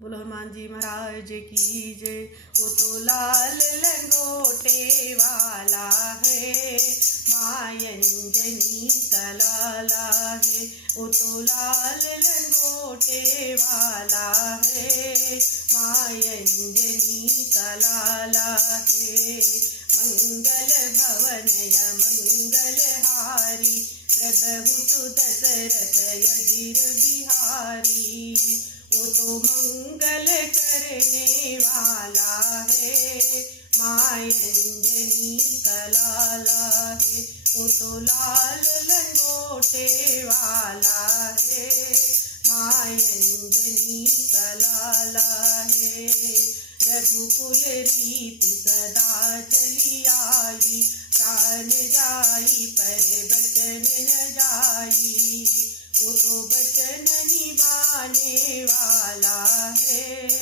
बोलो हनुमान जी महाराज की जय। वो तो लाल लंगोटे वाला है, मायंजनी का लाला है। वो तो लाल लंगोटे वाला है, मायंजनी का लाला है। मंगल भवन या मंगलहारी, प्रभु तु दशरथ अजीर बिहारी। वो तो मंगल करने वाला है, मायंजनी का लाला है। वो तो लाल लंगोटे वाला है, मायंजनी का लाला है। रघुकुल रीति सदा चली आई, प्राण जाई पर बचन न जाई। वो तो बचन निभाने वाला